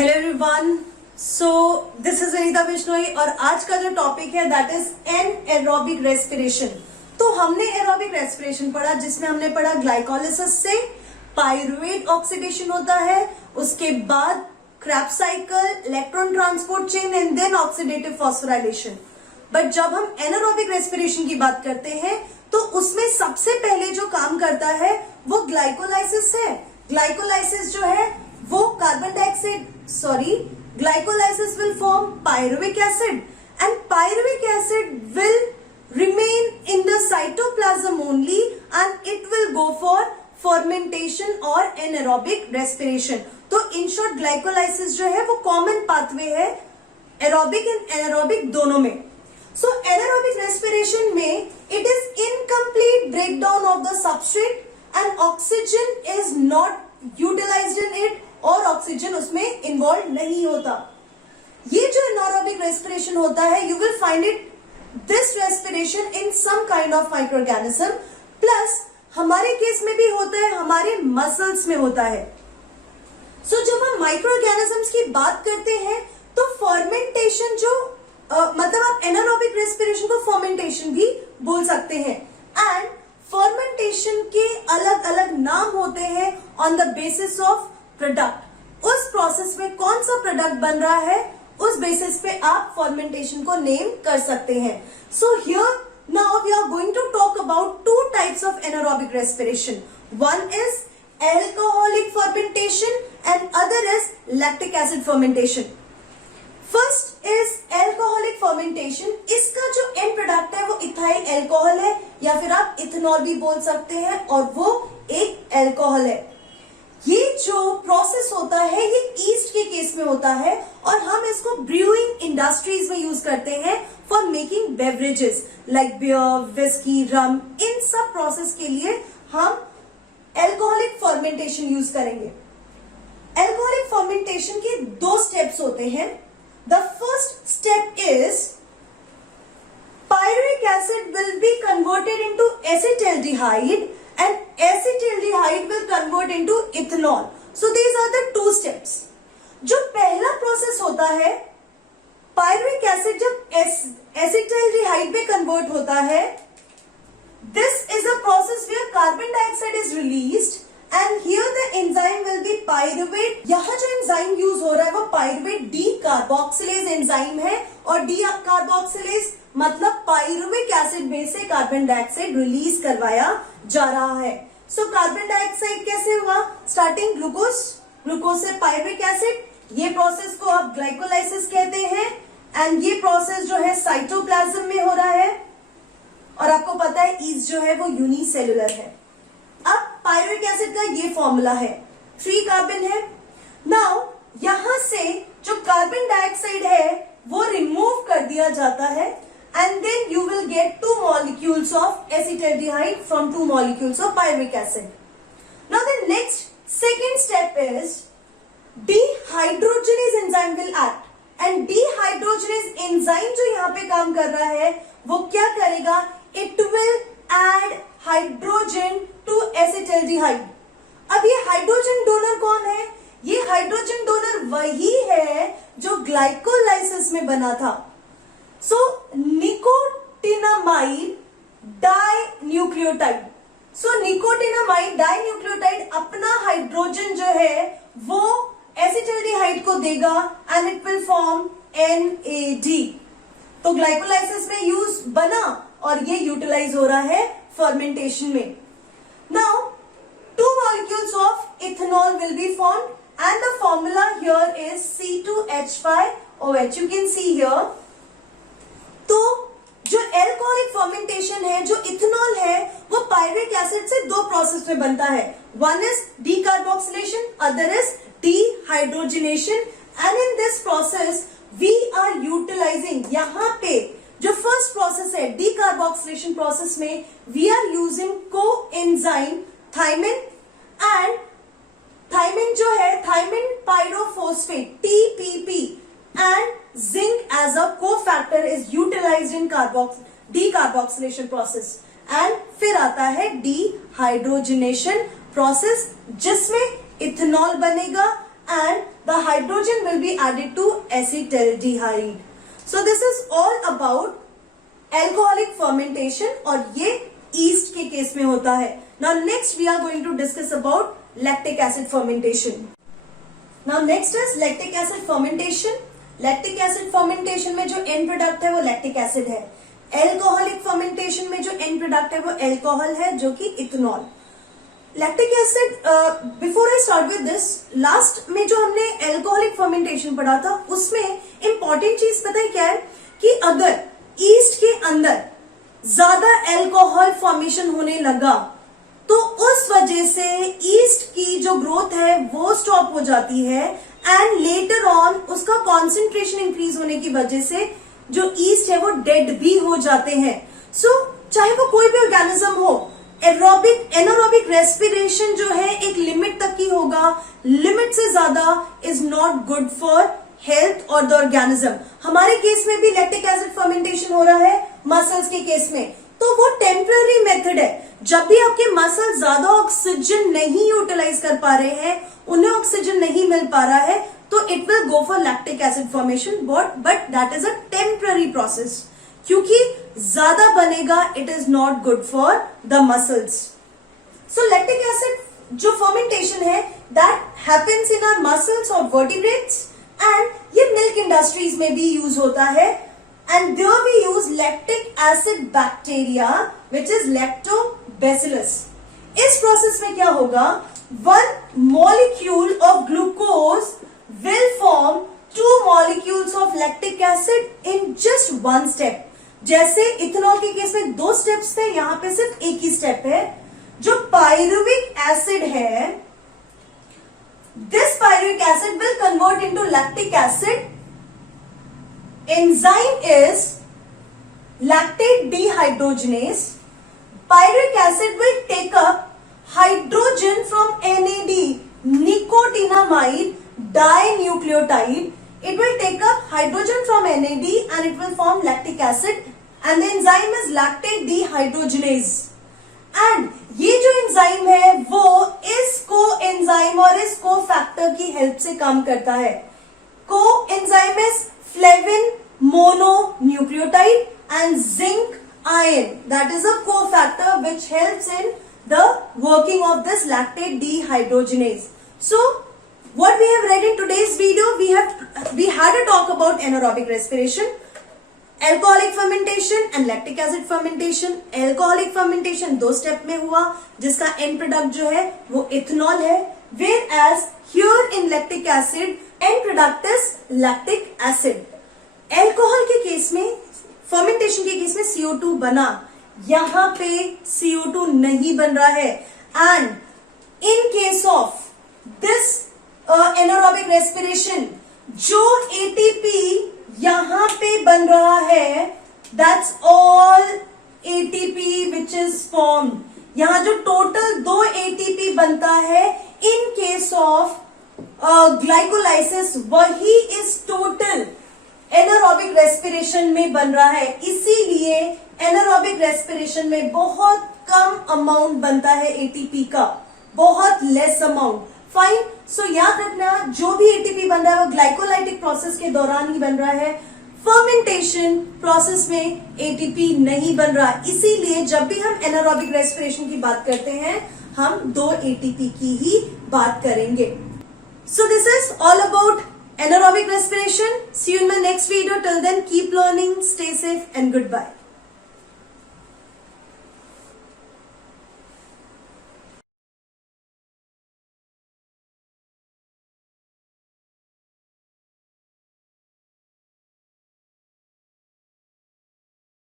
Hello everyone, so this is Vanita Bishnoi और आज का जो टॉपिक है दैट इज एनारोबिक रेस्पिरेशन। तो हमने एरोबिक रेस्पिरेशन पढ़ा जिसमें हमने पढ़ा ग्लाइकोलिसिस से पायरुवेट ऑक्सीडेशन होता है, उसके बाद Krebs cycle, electron transport chain and then oxidative phosphorylation. But जब हम एनारोबिक रेस्पिरेशन की बात करते हैं तो उसमें सबसे पहले जो काम करता है वो ग्लाइकोलाइसिस है। ग्लाइकोलाइसिस जो है वो carbon dioxide glycolysis will form pyruvic acid and pyruvic acid will remain in the cytoplasm only and it will go for fermentation or anaerobic respiration। तो in short glycolysis जो है वो common pathway है aerobic and anaerobic दोनों में। So anaerobic respiration में it is incomplete breakdown of the substrate and oxygen is not utilized in it और oxygen उसमें इन्वॉल्व नहीं होता। ये जो एनारोबिक रेस्पिरेशन होता है you will find it this respiration in some kind of microorganism, plus हमारे केस में भी होता है, हमारे मसल्स में होता है। सो जब हम माइक्रोऑर्गेनिजम्स की बात करते हैं तो फर्मेंटेशन जो मतलब आप एनारोबिक रेस्पिरेशन को फर्मेंटेशन भी बोल सकते हैं। एंड फर्मेंटेशन के अलग अलग नाम होते हैं on the basis of product. उस प्रोसेस में कौन सा प्रोडक्ट बन रहा है उस बेसिस पे आप फर्मेंटेशन को नेम कर सकते हैं। So here now we are going to talk about two types of anaerobic respiration. One is alcoholic fermentation and other is lactic acid fermentation. First is alcoholic fermentation. इसका जो and product है वो ethyl alcohol है या फिर आप ethanol भी बोल सकते हैं और वो एक एल्कोहल है। ये जो प्रोसेस होता है ये ईस्ट के केस में होता है और हम इसको ब्रूइंग इंडस्ट्रीज में यूज करते हैं for making beverages like beer, whisky, rum. इन सब प्रोसेस के लिए हम एल्कोहलिक फर्मेंटेशन यूज करेंगे। एल्कोहलिक फर्मेंटेशन के दो स्टेप्स होते हैं। The first step is pyruvic acid will be converted into acetaldehyde and acetaldehyde will convert into ethanol. So these are the two steps. जो पहला प्रोसेस होता है pyruvic acid जब acetaldehyde में कन्वर्ट होता है, this is a process where carbon dioxide is released and here the enzyme will be pyruvate। यहाँ जो एंजाइम यूज हो रहा है वो पायरुवेट डी कार्बोक्सिलेज एंजाइम है और डी कार्बोक्सिलेज मतलब पायरुविक एसिड में से कार्बन डाइऑक्साइड रिलीज करवाया जा रहा है। सो कार्बन डाइऑक्साइड कैसे हुआ? स्टार्टिंग ग्लूकोज, ग्लूकोज से पायरुविक एसिड। ये प्रोसेस को आप ग्लाइकोलाइसिस कहते हैं एंड ये प्रोसेस जो है साइटोप्लाज्म में हो रहा है और आपको पता है ईस्ट जो है वो यूनिसेलुलर है। अब पायरुविक एसिड का ये फॉर्मूला है, 3 कार्बन है। नाउ यहां से जो कार्बन डाइऑक्साइड है वो रिमूव कर दिया जाता है and then you will get 2 molecules of acetaldehyde from 2 molecules of pyruvic acid. Now the next second step is dehydrogenase enzyme will act and dehydrogenase enzyme जो यहाँ पे काम कर रहा है वो क्या करेगा? It will add hydrogen to acetaldehyde। अब ये हाइड्रोजन डोनर कौन है? ये हाइड्रोजन डोनर वही है जो ग्लाइकोलाइसिस में बना था। सो निकोटिनामाइड डाइन्यूक्लियोटाइड। सो निकोटिनामाइड डाइन्यूक्लियोटाइड अपना हाइड्रोजन जो है वो एसिटाल्डिहाइड को देगा and it will form NAD। तो ग्लाइकोलाइसिस में यूज बना और ये यूटिलाइज हो रहा है फर्मेंटेशन में। Now 2 molecules of ethanol will be formed and the formula here is C2H5OH। You can see here। तो जो एल्कोहलिक फर्मेंटेशन है, जो इथेनॉल है, वो पायरुविक एसिड से 2 प्रोसेस में बनता है। One is decarboxylation, other is dehydrogenation and in this process we are utilizing. यहाँ पे जो फर्स्ट प्रोसेस है डीकार्बोक्सिलेशन प्रोसेस में we are using coenzyme thiamine and thiamine जो है thiamine pyrophosphate TPP and zinc as a cofactor is utilized in decarboxylation process and फिर आता है dehydrogenation process जिसमें इथेनॉल बनेगा and the hydrogen will be added to acetaldehyde. So this is all about alcoholic fermentation और ये yeast के case में होता है. Now next we are going to discuss about lactic acid fermentation. Now next is lactic acid fermentation. Lactic acid fermentation में जो and product है वो लैक्टिक एसिड है. एल्कोहलिक फर्मेंटेशन में जो एंड प्रोडक्ट है वो एल्कोहल है जो कि ethanol. Lactic acid, before I start with this, last में जो हमने एल्कोहलिक फर्मेंटेशन पढ़ा था उसमें इंपॉर्टेंट चीज पता है क्या है कि अगर ईस्ट के अंदर ज्यादा एल्कोहल फॉर्मेशन होने लगा तो उस वजह से ईस्ट की जो ग्रोथ है वो स्टॉप हो जाती है एंड लेटर ऑन उसका कॉन्सेंट्रेशन इंक्रीज होने की वजह से जो ईस्ट है वो डेड भी हो जाते हैं. सो चाहे वो कोई भी ऑर्गेनिज्म हो, एनारोबिक रेस्पिरेशन जो है एक लिमिट तक ही होगा. लिमिट से ज्यादा is not good for health और द ऑर्गेनिज्म. हमारे केस में भी लैक्टिक एसिड फर्मेंटेशन हो रहा है मसल्स के केस में, तो वो टेम्पररी मेथड है. जब भी आपके मसल ज्यादा ऑक्सीजन नहीं यूटिलाइज कर पा रहे हैं, उन्हें ऑक्सीजन नहीं मिल पा रहा है, तो it will go for lactic acid formation, but that is a temporary process. क्योंकि ज्यादा बनेगा it is not good for the muscles. So lactic acid जो फर्मेंटेशन है that happens in our muscles और वर्टिब्रेट्स एंड ये milk industries में भी use होता है. And there we use lactic acid bacteria which is lactobacillus. इस process में क्या होगा, one molecule of glucose will form two molecules of lactic acid in just one step. जैसे इथेनॉल के केस में 2 स्टेप्स थे, यहां पे सिर्फ एक ही स्टेप है. जो पायरुविक एसिड है, this pyruvic acid will convert into lactic acid. Enzyme is lactate dehydrogenase. Pyruvic acid will take up hydrogen from NAD, nicotinamide dinucleotide. It will take up hydrogen from NAD and it will form lactic acid. And the enzyme is lactate dehydrogenase. And ये जो enzyme है वो इस को enzyme और इस को factor की हेल्प से काम करता है. को enzyme is flavin mononucleotide and zinc ion, that is a cofactor which helps in the working of this lactate dehydrogenase. So what we have read in today's video, we had a talk about anaerobic respiration, alcoholic fermentation and lactic acid fermentation. alcoholic fermentation 2 step में हुआ जिसका end product जो है वो ethanol है, whereas here in lactic acid end product is lactic acid. Alcohol के case में, fermentation के केस में CO2 बना, यहां पे CO2 नहीं बन रहा है. And in case of this anaerobic respiration जो ATP यहां पे बन रहा है, that's all ATP which is formed. यहां जो टोटल 2 ATP बनता है इन केस ऑफ ग्लाइकोलाइसिस, वही इस टोटल एनारोबिक रेस्पिरेशन में बन रहा है. इसीलिए एनारोबिक रेस्पिरेशन में बहुत कम अमाउंट बनता है ATP का, बहुत लेस अमाउंट. फाइन. सो याद रखना जो भी ATP बन रहा है वो ग्लाइकोलाइटिक प्रोसेस के दौरान ही बन रहा है. फर्मेंटेशन प्रोसेस में ATP नहीं बन रहा. इसीलिए जब भी हम एनारोबिक रेस्पिरेशन की बात करते हैं हम 2 ATP की ही बात करेंगे. So this is all about anaerobic respiration. See you in my next video. Till then, keep learning, stay safe and goodbye.